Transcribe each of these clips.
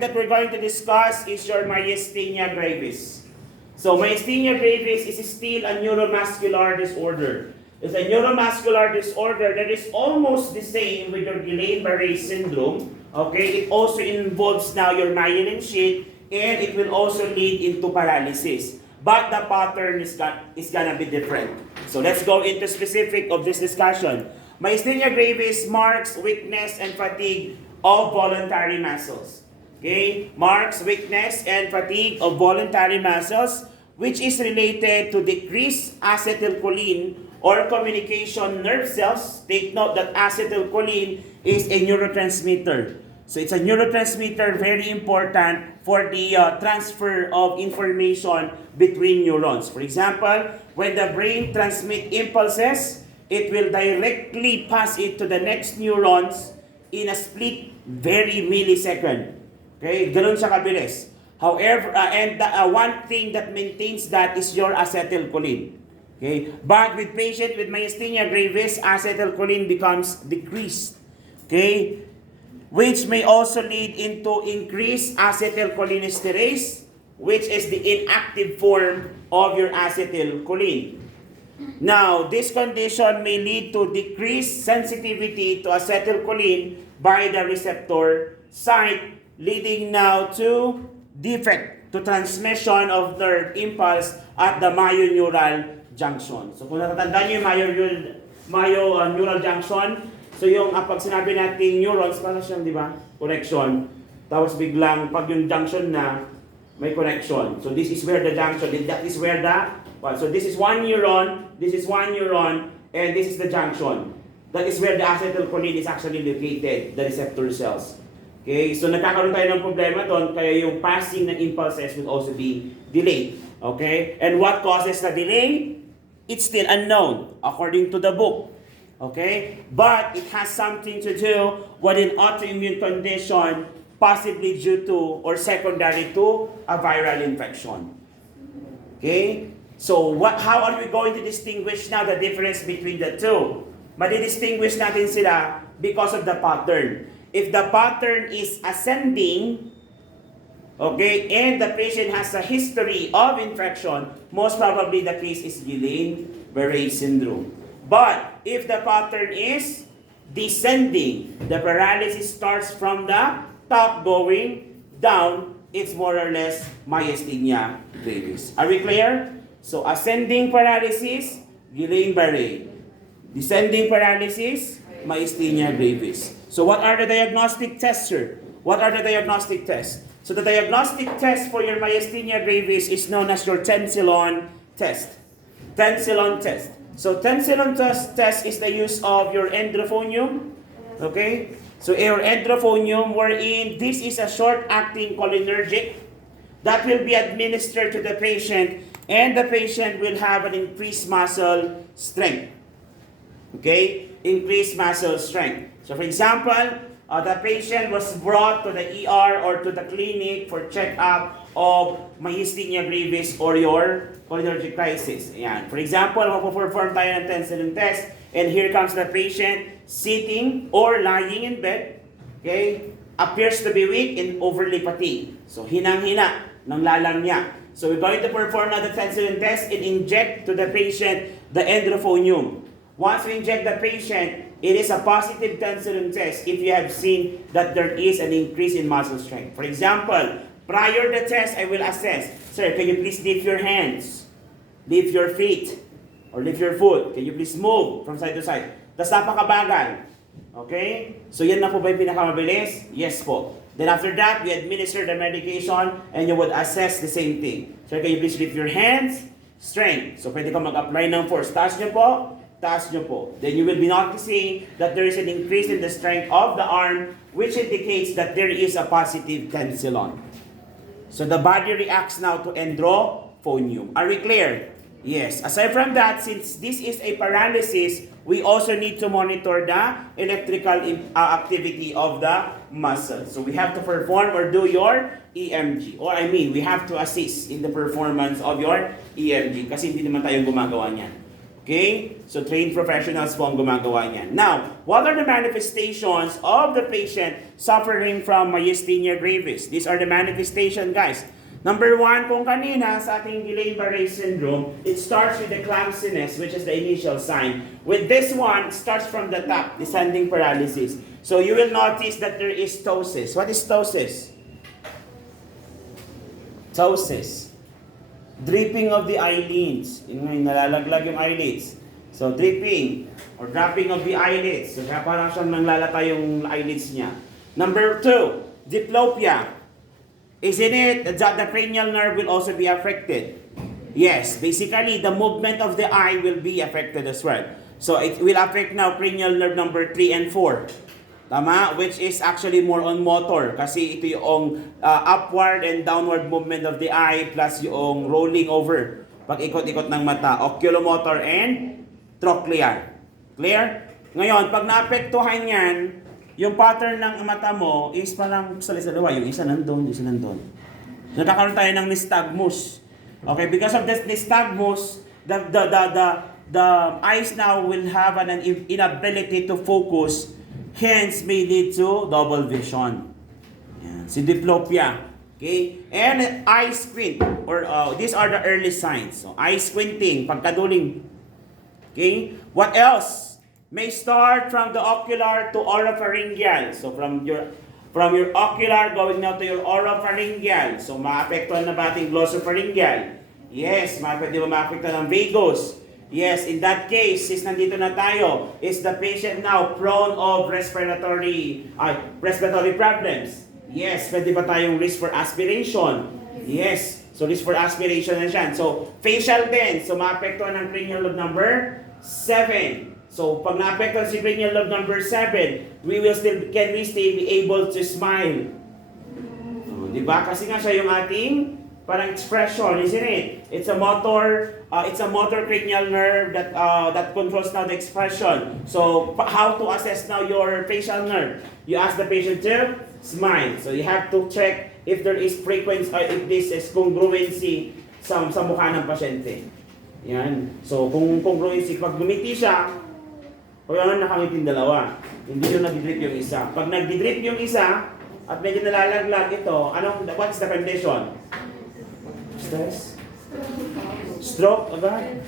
that we're going to discuss is your myasthenia gravis. So myasthenia gravis is still a neuromuscular disorder. It's a neuromuscular disorder that is almost the same with your Guillain-Barré syndrome. Okay, it also involves now your myelin sheath, and it will also lead into paralysis. But the pattern is gonna be different. So let's go into specific of this discussion. Myasthenia gravis marks weakness and fatigue of voluntary muscles. Okay, marks weakness and fatigue of voluntary muscles, which is related to decreased acetylcholine or communication nerve cells. Take note that acetylcholine is a neurotransmitter. So it's a neurotransmitter, very important for the transfer of information between neurons. For example, when the brain transmits impulses, it will directly pass it to the next neurons in a split very millisecond. Okay, ganun siya kabilis. However, one thing that maintains that is your acetylcholine. Okay, but with patient with myasthenia gravis, acetylcholine becomes decreased. Okay, which may also lead into increased acetylcholinesterase, which is the inactive form of your acetylcholine. Now, this condition may lead to decreased sensitivity to acetylcholine by the receptor site, leading now to defect to transmission of nerve impulse at the myoneural junction. So kung natatandaan nyo yung myoneural junction, so yung pag sinabi natin neurons, parang siyang, di ba, connection. Tapos biglang pag yung junction na, may connection. So this is where the junction, that is where the, so this is one neuron, this is one neuron, and this is the junction. That is where the acetylcholine is actually located, the receptor cells. Okay, so nagkakaroon tayo ng problema doon, kaya yung passing ng impulses will also be delayed. Okay, and what causes the delay? It's still unknown, according to the book. Okay, but it has something to do with an autoimmune condition, possibly due to or secondary to a viral infection. Okay, so how are we going to distinguish now the difference between the two? Madi-distinguish natin sila because of the pattern. If the pattern is ascending, okay, and the patient has a history of infection, most probably the case is Guillain-Barré syndrome. But if the pattern is descending, the paralysis starts from the top going down, it's more or less myasthenia gravis. Are we clear? So ascending paralysis, Guillain-Barré. Descending paralysis, myasthenia gravis. So what are the diagnostic tests, sir? What are the diagnostic tests? So the diagnostic test for your myasthenia gravis is known as your tensilon test. Tensilon test. So tensilon test is the use of your endrophonium. Okay? So your endrophonium, wherein this is a short-acting cholinergic that will be administered to the patient, and the patient will have an increased muscle strength. Okay? Increased muscle strength. So for example, the patient was brought to the ER or to the clinic for check-up of myasthenia gravis or your cholinergic crisis. Ayan. For example, magpo-perform tayo ng tensilon test, and here comes the patient sitting or lying in bed, okay, appears to be weak and overly fatigued. So hinang-hina, nang lalang niya. So we're going to perform now the tensilon test and inject to the patient the endrophonium. Once we inject the patient, it is a positive tensilon test if you have seen that there is an increase in muscle strength. For example, prior to the test, I will assess, sir, can you please lift your hands, lift your feet, or lift your foot? Can you please move from side to side? Tas napakabagal. Okay? So yan na po ba yung pinakamabilis? Yes po. Then after that, we administer the medication and you would assess the same thing. Sir, can you please lift your hands? Strength. So pwede ka mag-apply ng force. Taas nyo po. Taas nyo po. Then you will be noticing that there is an increase in the strength of the arm, which indicates that there is a positive tensilon. So the body reacts now to endrophonium. Are we clear? Yes. Aside from that, since this is a paralysis, we also need to monitor the electrical activity of the muscle. So we have to perform or do your EMG. Or we have to assist in the performance of your EMG kasi hindi naman tayo gumagawa niyan. Okay? So trained professionals po ang gumagawa niyan. Now, what are the manifestations of the patient suffering from myasthenia gravis? These are the manifestations, guys. Number 1, kung kanina sa ating Guillain-Barré syndrome, it starts with the clumsiness, which is the initial sign. With this one, it starts from the top, descending paralysis. So you will notice that there is ptosis. What is ptosis? Ptosis. Dripping of the eyelids. Yun nga, nalalaglag yung eyelids. So dripping or dropping of the eyelids. So kaya parang siyang nanglalata yung eyelids niya. Number 2, diplopia. Isn't it that the cranial nerve will also be affected? Yes, basically the movement of the eye will be affected as well. So it will affect now cranial nerve number 3 and 4. Tama? Which is actually more on motor. Kasi ito yung upward and downward movement of the eye plus yung rolling over. Pag ikot-ikot ng mata. Oculomotor and trochlear. Clear? Ngayon, pag naapektuhan yan, yung pattern ng mata mo is parang sali-saliwa. Yung isa nandun, yung isa nandun. Nagkakaroon tayo ng nystagmus. Okay, because of this nystagmus, the eyes now will have an inability to focus, hence may lead to double vision. Yan. Si diplopia. Okay? And eye squint, or these are the early signs. So, eye squinting, pagkaduling. Okay? What else? May start from the ocular to oropharyngeal. So from your ocular going now to your oropharyngeal. So maapektuhan na ba ating glossopharyngeal? Yes, pwede ba maapektuhan ng vagus? Yes, in that case, since nandito na tayo, is the patient now prone of respiratory problems? Yes, pwede ba tayong risk for aspiration? Yes, so risk for aspiration na siya. So facial din, so maapektuhan ng cranial lobe number 7. So, pag na-apektuhan si cranial lobe number 7, can we still be able to smile? Diba? Kasi nga siya yung ating parang expression, isn't it? It's a motor cranial nerve that controls now the expression. So, how to assess now your facial nerve? You ask the patient to smile. So, you have to check if there is frequency, if this is congruency sa mukha ng pasyente. Yan. So, kung congruency, pag gumiti siya, o yan, nakangitin dalawa. Hindi yung nag-drip yung isa. Pag nag-drip yung isa, at medyo nalalaglag ito, what's the condition? Stress? Stroke agad?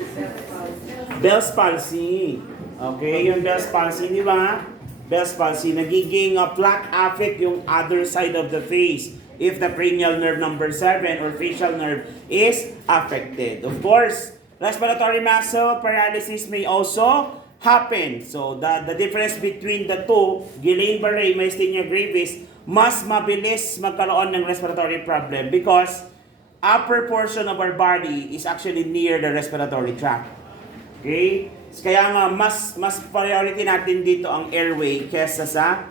Bell's palsy. Okay, yung Bell's palsy, di ba? Bell's palsy, nagiging plaque affect yung other side of the face if the cranial nerve number 7 or facial nerve is affected. Of course, respiratory muscle paralysis may also happen. So, the difference between the two, Guillain-Barré, Myasthenia Gravis, mas mabilis magkaroon ng respiratory problem because upper portion of our body is actually near the respiratory tract. Okay? Kaya nga, mas priority natin dito ang airway kesa sa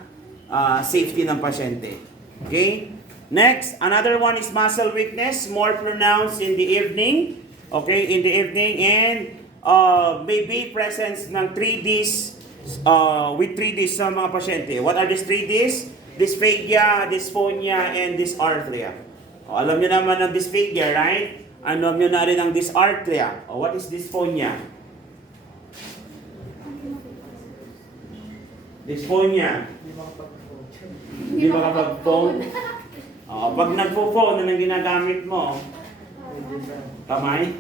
safety ng pasyente. Okay? Next, another one is muscle weakness, more pronounced in the evening. Okay, in the evening, and maybe presence ng 3Ds with 3Ds sa mga pasyente. What are these 3Ds? Dysphagia, dysphonia, and dysarthria. Alam nyo naman ang dysphagia, right? Alam nyo na rin ang dysarthria. What is dysphonia? Dysphonia. Hindi makapag-phone. Pag nagpo-phone, ano ginagamit mo? Kamay?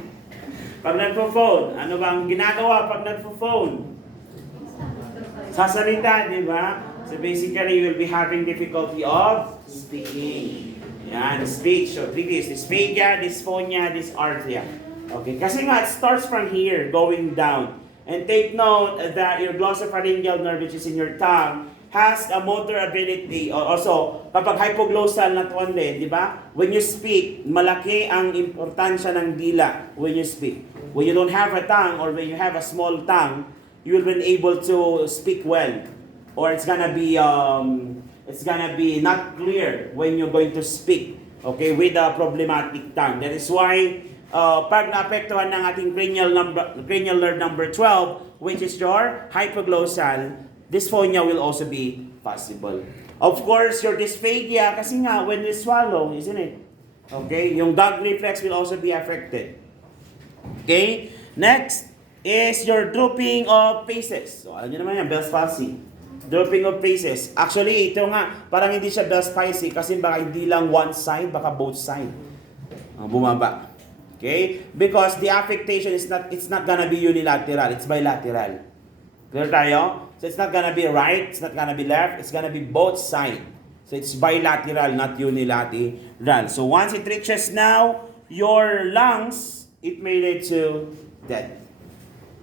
Pag nagpo-phone, ano bang ginagawa pag nagpo-phone? Sasalita, di ba? So basically, you will be having difficulty of speaking. Yan, speech. So, dysphagia, dysphonia, dysarthria. Okay, kasi nga, it starts from here, going down. And take note that your glossopharyngeal nerve, which is in your tongue, has a motor ability. Also, kapag hypoglossal not only, di ba? When you speak, malaki ang importansya ng dila when you speak. When you don't have a tongue or when you have a small tongue, you will be able to speak well. Or it's gonna be not clear when you're going to speak, okay, with a problematic tongue. That is why pag naapektuhan ng ating cranial nerve number 12, which is your hypoglossal, dysphonia will also be possible. Of course, your dysphagia, kasi nga, when you swallow, isn't it? Okay, yung gag reflex will also be affected. Okay, next is your drooping of faces. So, alam nyo naman yan, Bell's palsy. Drooping of faces. Actually, ito nga, parang hindi siya Bell's palsy kasi baka hindi lang one side, baka both side. Bumaba. Okay? Because the affectation is not, it's not gonna be unilateral, it's bilateral. Clear tayo? So it's not gonna be right, it's not gonna be left, it's gonna be both side. So it's bilateral, not unilateral. So once it reaches now your lungs, it may lead to death.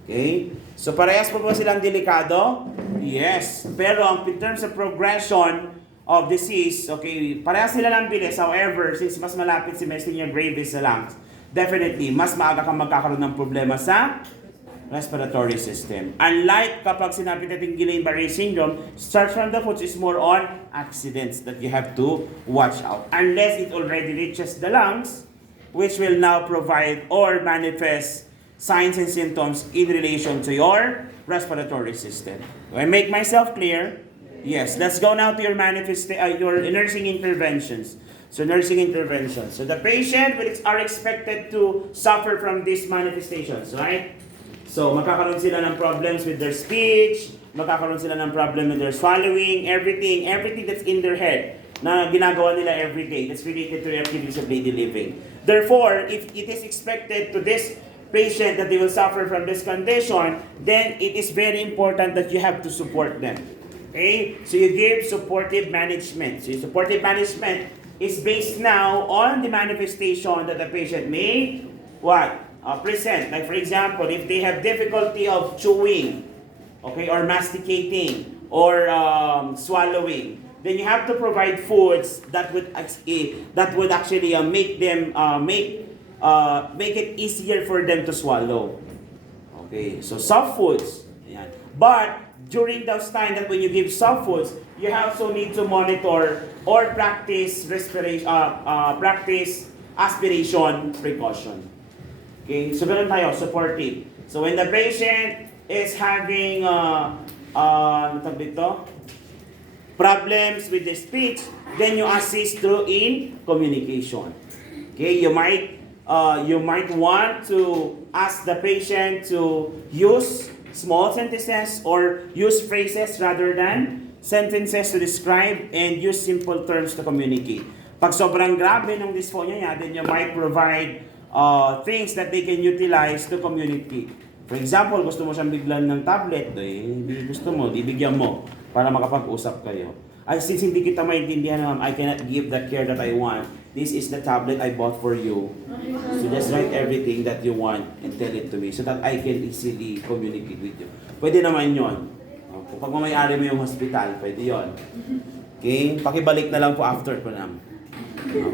Okay? So parehas po silang delikado? Yes. Pero in terms of progression of disease, okay, parehas sila lang bilis. However, since mas malapit si Myasthenia Gravis sa lungs, definitely, mas maaga kang magkakaroon ng problema sa respiratory system. Unlike kapag sinabi natin Guillain-Barré syndrome, starts from the foot is more on accidents that you have to watch out. Unless it already reaches the lungs, which will now provide or manifest signs and symptoms in relation to your respiratory system. Do I make myself clear? Yes. Let's go now to your your nursing interventions. So nursing interventions. So the patient are expected to suffer from these manifestations, right? So magkakaroon sila ng problems with their speech, magkakaroon sila ng problem with their swallowing, everything that's in their head na ginagawa nila every day that's related to their activities of daily living. Therefore, if it is expected to this patient that they will suffer from this condition, then it is very important that you have to support them. Okay? So you give supportive management. So supportive management is based now on the manifestation that the patient may present. Like for example, if they have difficulty of chewing, okay, or masticating, or swallowing, then you have to provide foods that would actually make it easier for them to swallow. Okay, so soft foods. Ayan. But during those time that when you give soft foods, you also need to monitor or practice aspiration precaution. Okay, so ganun tayo, supportive. So when the patient is having problems with the speech, then you assist through in communication. Okay, you might want to ask the patient to use small sentences or use phrases rather than sentences to describe and use simple terms to communicate. Pag sobrang grabe ng dysphonia niya, then you might provide things that they can utilize to communicate. For example, gusto mo siyang biglan ng tablet, gusto mo, bibigyan mo para makapag-usap kayo. Since hindi kita maintindihan, I cannot give the care that I want. This is the tablet I bought for you. So just write everything that you want and tell it to me so that I can easily communicate with you. Pwede naman yon. Kung pagmamayari mo yung hospital, pwede yon. Okay? Pakibalik na lang po after ko naman.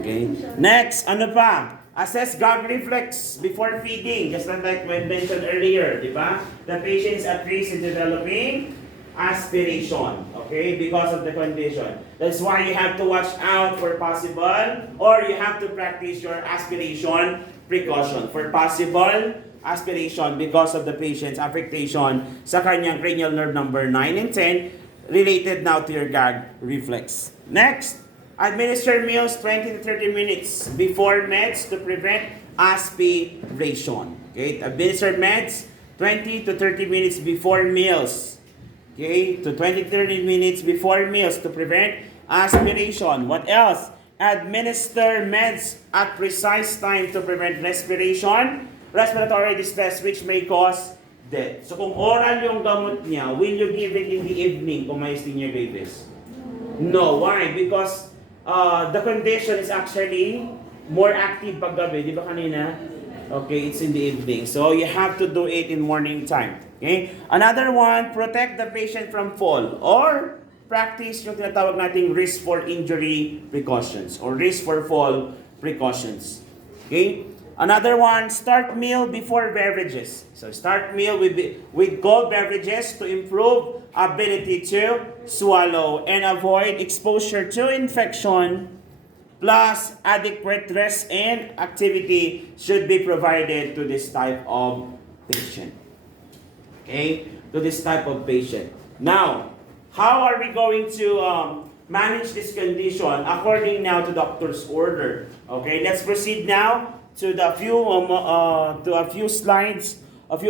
Okay? Next, ano pa? Assess gag reflex before feeding, just like when mentioned earlier, di ba? The patient is at risk in developing aspiration, okay, because of the condition. That's why you have to watch out for possible, or you have to practice your aspiration precaution for possible aspiration because of the patient's affectation sa kanyang cranial nerve number 9 and 10 related now to your gag reflex. Next, administer meals 20 to 30 minutes before meds to prevent aspiration. Okay, administer meds 20 to 30 minutes before meals. Okay, to 20 to 30 minutes before meals to prevent aspiration. What else? Administer meds at precise time to prevent respiratory distress which may cause death. So kung oral yung gamot niya, will you give it in the evening kung Myasthenia Gravis? No. Why? Because the condition is actually more active pag gabi, di ba kanina? Okay, it's in the evening. So you have to do it in morning time. Okay? Another one, protect the patient from fall or practice yung tinatawag nating risk for injury precautions or risk for fall precautions. Okay? Another one, start meal before beverages. So start meal with cold beverages to improve ability to swallow and avoid exposure to infection. Plus, adequate rest and activity should be provided to this type of patient. Okay? To this type of patient. Now, how are we going to manage this condition according now to doctor's order? Okay, let's proceed now to a few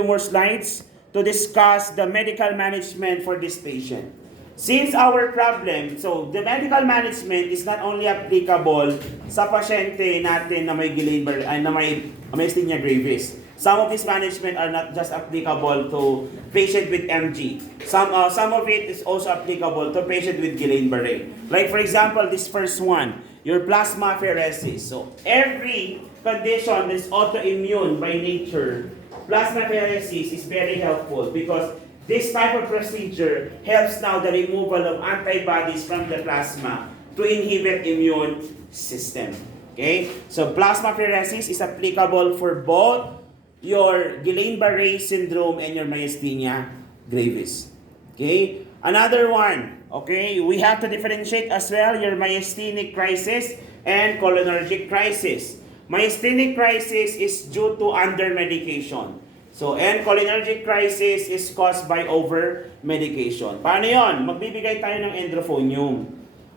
more slides to discuss the medical management for this patient. Since our problem, so the medical management is not only applicable sa pasyente natin na may Guillain-Barré, na may Myasthenia Gravis. Some of this management are not just applicable to patient with MG. Some of it is also applicable to patient with Guillain-Barré. Like for example, this first one, your plasmapheresis. So every condition is autoimmune by nature. Plasmapheresis is very helpful because this type of procedure helps now the removal of antibodies from the plasma to inhibit immune system. Okay? So plasmapheresis is applicable for both your Guillain-Barré syndrome and your Myasthenia Gravis. Okay? Another one, okay, we have to differentiate as well your myasthenic crisis and cholinergic crisis. Myasthenic crisis is due to under-medication. So, and cholinergic crisis is caused by over-medication. Paano yun? Magbibigay tayo ng endrophonium.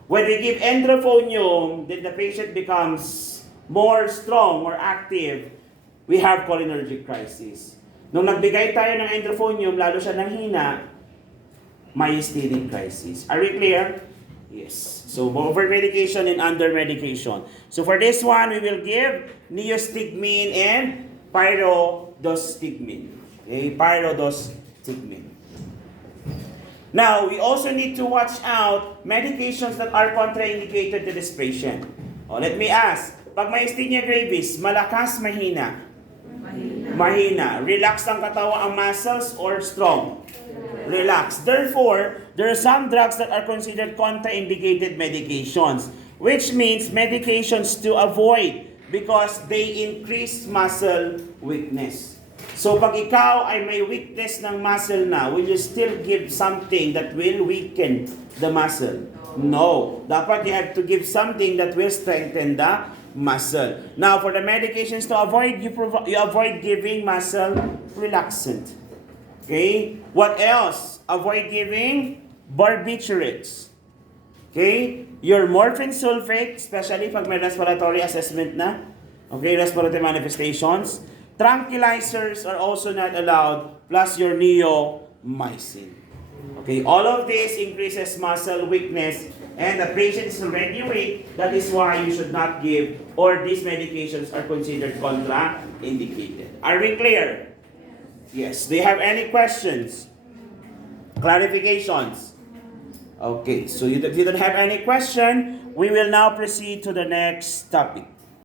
When we give endrophonium, then the patient becomes more strong, more active. We have cholinergic crisis. Nung nagbigay tayo ng endrophonium, lalo siya nanghina, myasthenic crisis. Are we clear? Yes. So, over-medication and under-medication. So, for this one, we will give neostigmine and pyridostigmine. Okay, pyridostigmine. Now, we also need to watch out medications that are contraindicated to this patient. Let me ask, pag myasthenia gravis, malakas, mahina? Mahina. Relax ang katawan, ang muscles, or strong? Relax. Therefore, there are some drugs that are considered contraindicated medications, which means medications to avoid because they increase muscle weakness. So pag ikaw ay may weakness ng muscle na, will you still give something that will weaken the muscle? No. Dapat you have to give something that will strengthen the muscle. Now, for the medications to avoid, you avoid giving muscle relaxant. Okay? What else? Avoid giving barbiturates. Okay? Your morphine sulfate, especially pag may respiratory assessment na. Okay, respiratory manifestations. Tranquilizers are also not allowed, plus your neomycin. Okay, all of this increases muscle weakness and the patient is already weak. That is why you should not give, or these medications are considered contraindicated. Are we clear? Yes. Do you have any questions? Clarifications? Okay, so if you don't have any question, we will now proceed to the next topic.